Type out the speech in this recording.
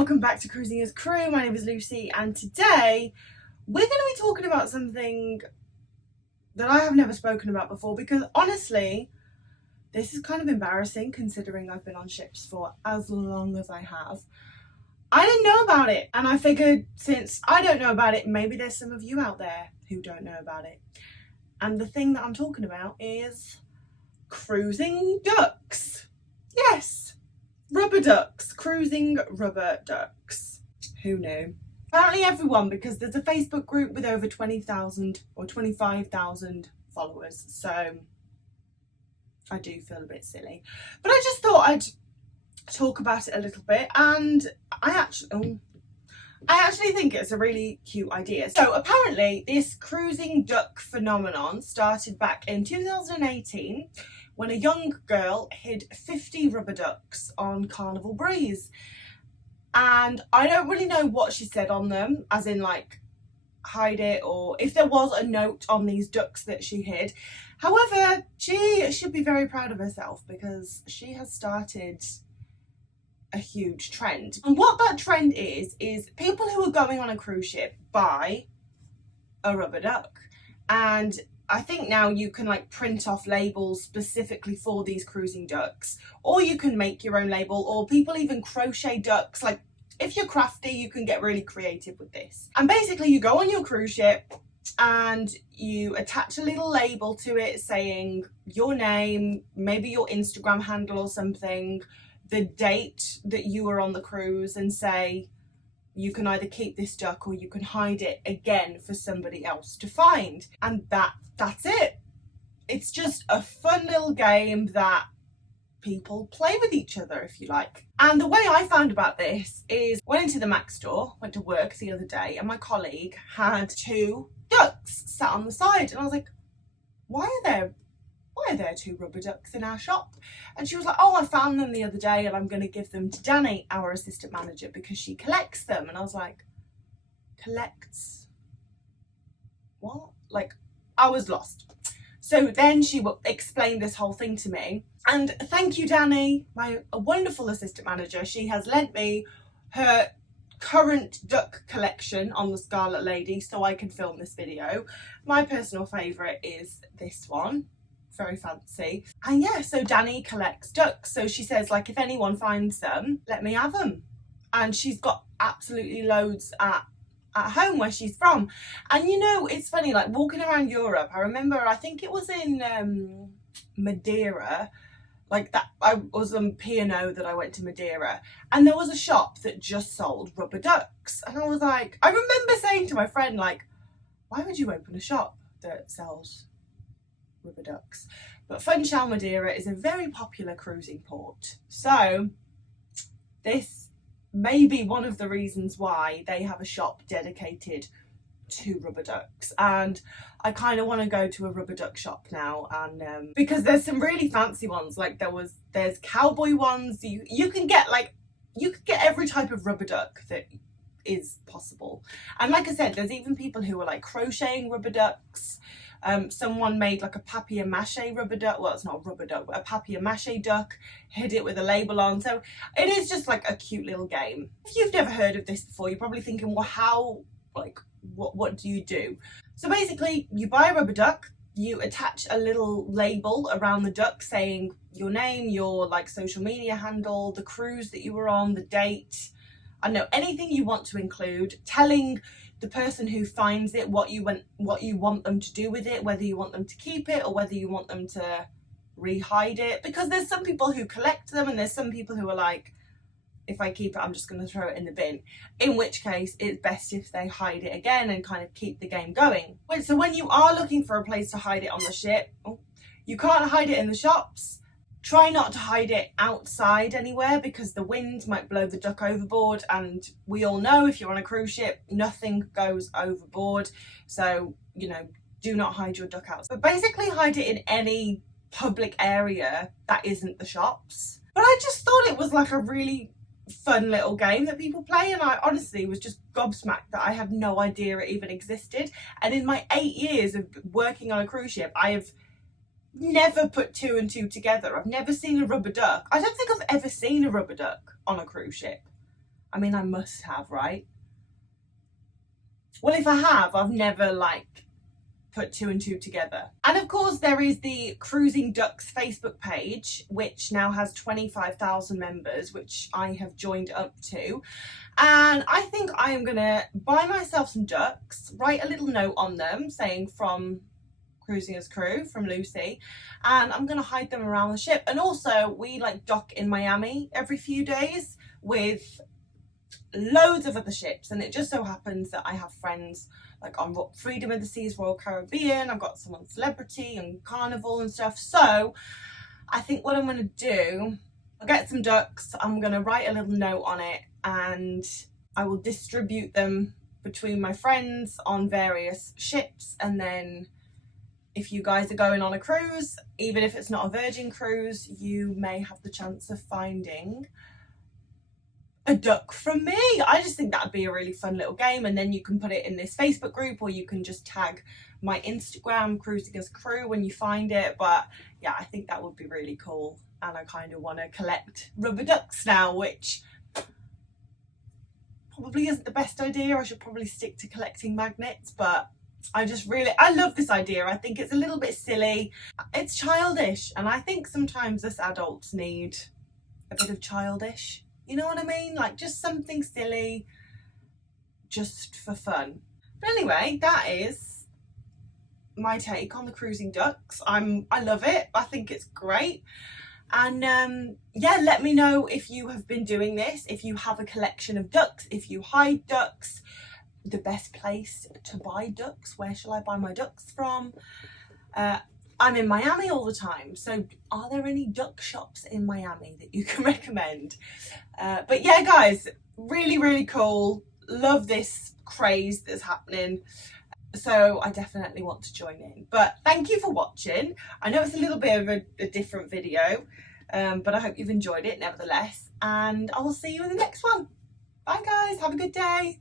welcome back to Cruising as Crew. My name is Lucy and today we're going to be talking about something that I have never spoken about before because honestly this is kind of embarrassing considering I've been on ships for as long as I have. I didn't know about it and I figured since I don't know about it, maybe there's some of you out there who don't know about it. And the thing that I'm talking about is cruising ducks. Yes, rubber ducks, cruising rubber ducks. Who knew? Apparently everyone, because there's a Facebook group with over 20,000 or 25,000 followers. So I do feel a bit silly, but I just thought I'd talk about it a little bit, and I actually think it's a really cute idea. So apparently this cruising duck phenomenon started back in 2018 when a young girl hid 50 rubber ducks on Carnival Breeze. And I don't really know what she said on them, as in like hide it, or if there was a note on these ducks that she hid. However, she should be very proud of herself because she has started a huge trend. And what that trend is people who are going on a cruise ship buy a rubber duck. And I think now you can like print off labels specifically for these cruising ducks, or you can make your own label, or people even crochet ducks. Like if you're crafty, you can get really creative with this. And basically you go on your cruise ship and you attach a little label to it saying your name, maybe your Instagram handle or something, the date that you were on the cruise, and say you can either keep this duck or you can hide it again for somebody else to find. And that's it. It's just a fun little game that people play with each other, if you like. And the way I found about this is went into the Mac store, went to work the other day, and my colleague had 2 ducks sat on the side, and I was like, why are there 2 rubber ducks in our shop? And she was like, oh, I found them the other day and I'm going to give them to Danny, our assistant manager, because she collects them. And I was like, collects what? Like, I was lost. So then she explained this whole thing to me, and thank you, Danny, a wonderful assistant manager. She has lent me her current duck collection on the Scarlet Lady so I can film this video. My personal favourite is this one. Very fancy. And yeah, so Danny collects ducks, so she says like if anyone finds them, let me have them. And she's got absolutely loads at home where she's from. And you know, it's funny, like walking around Europe, I remember, I think it was in Madeira, like that, I was on P&O that I went to Madeira, and there was a shop that just sold rubber ducks. And I was like, I remember saying to my friend, like, why would you open a shop that sells rubber ducks? But Funchal, Madeira is a very popular cruising port, so this may be one of the reasons why they have a shop dedicated to rubber ducks. And I kind of want to go to a rubber duck shop now, and because there's some really fancy ones, like there's cowboy ones. You can get every type of rubber duck that is possible. And like I said, there's even people who are like crocheting rubber ducks. Someone made like a papier-mâché rubber duck. Well, it's not a rubber duck, but a papier-mâché duck, hid it with a label on. So it is just like a cute little game. If you've never heard of this before, you're probably thinking, well, how, like, what do you do? So basically, you buy a rubber duck, you attach a little label around the duck saying your name, your like social media handle, the cruise that you were on, the date, I don't know, anything you want to include, telling the person who finds it what you want them to do with it, whether you want them to keep it or whether you want them to re-hide it. Because there's some people who collect them and there's some people who are like, if I keep it, I'm just going to throw it in the bin. In which case, it's best if they hide it again and kind of keep the game going. So when you are looking for a place to hide it on the ship, you can't hide it in the shops. Try not to hide it outside anywhere because the wind might blow the duck overboard, and we all know if you're on a cruise ship, nothing goes overboard. So, you know, do not hide your duck out. But basically hide it in any public area that isn't the shops. But I just thought it was like a really fun little game that people play, and I honestly was just gobsmacked that I had no idea it even existed. And in my 8 years of working on a cruise ship, I have never put 2 and 2 together. I've never seen a rubber duck. I don't think I've ever seen a rubber duck on a cruise ship. I mean, I must have, right? Well, if I have, I've never like put two and two together. And of course there is the Cruising Ducks Facebook page, which now has 25,000 members, which I have joined up to. And I think I am gonna buy myself some ducks, write a little note on them saying from Cruising as Crew, from Lucy, and I'm gonna hide them around the ship. And also we like dock in Miami every few days with loads of other ships, and it just so happens that I have friends like on Freedom of the Seas, Royal Caribbean, I've got some on Celebrity and Carnival and stuff. So I think what I'm going to do, I'll get some ducks, I'm going to write a little note on it, and I will distribute them between my friends on various ships. And then if you guys are going on a cruise, even if it's not a Virgin cruise, you may have the chance of finding a duck from me. I just think that'd be a really fun little game, and then you can put it in this Facebook group, or you can just tag my Instagram, Cruising as Crew, when you find it. But yeah, I think that would be really cool, and I kind of want to collect rubber ducks now, which probably isn't the best idea. I should probably stick to collecting magnets, but I love this idea. I think it's a little bit silly, it's childish, and I think sometimes us adults need a bit of childish. You know what I mean? Like just something silly, just for fun. But anyway, that is my take on the Cruising Ducks. I love it. I think it's great. And yeah, let me know if you have been doing this, if you have a collection of ducks, if you hide ducks, the best place to buy ducks. Where shall I buy my ducks from? I'm in Miami all the time, so are there any duck shops in Miami that you can recommend? But yeah, guys, really, really cool. Love this craze that's happening. So I definitely want to join in. But thank you for watching. I know it's a little bit of a different video, but I hope you've enjoyed it nevertheless. And I will see you in the next one. Bye guys, have a good day.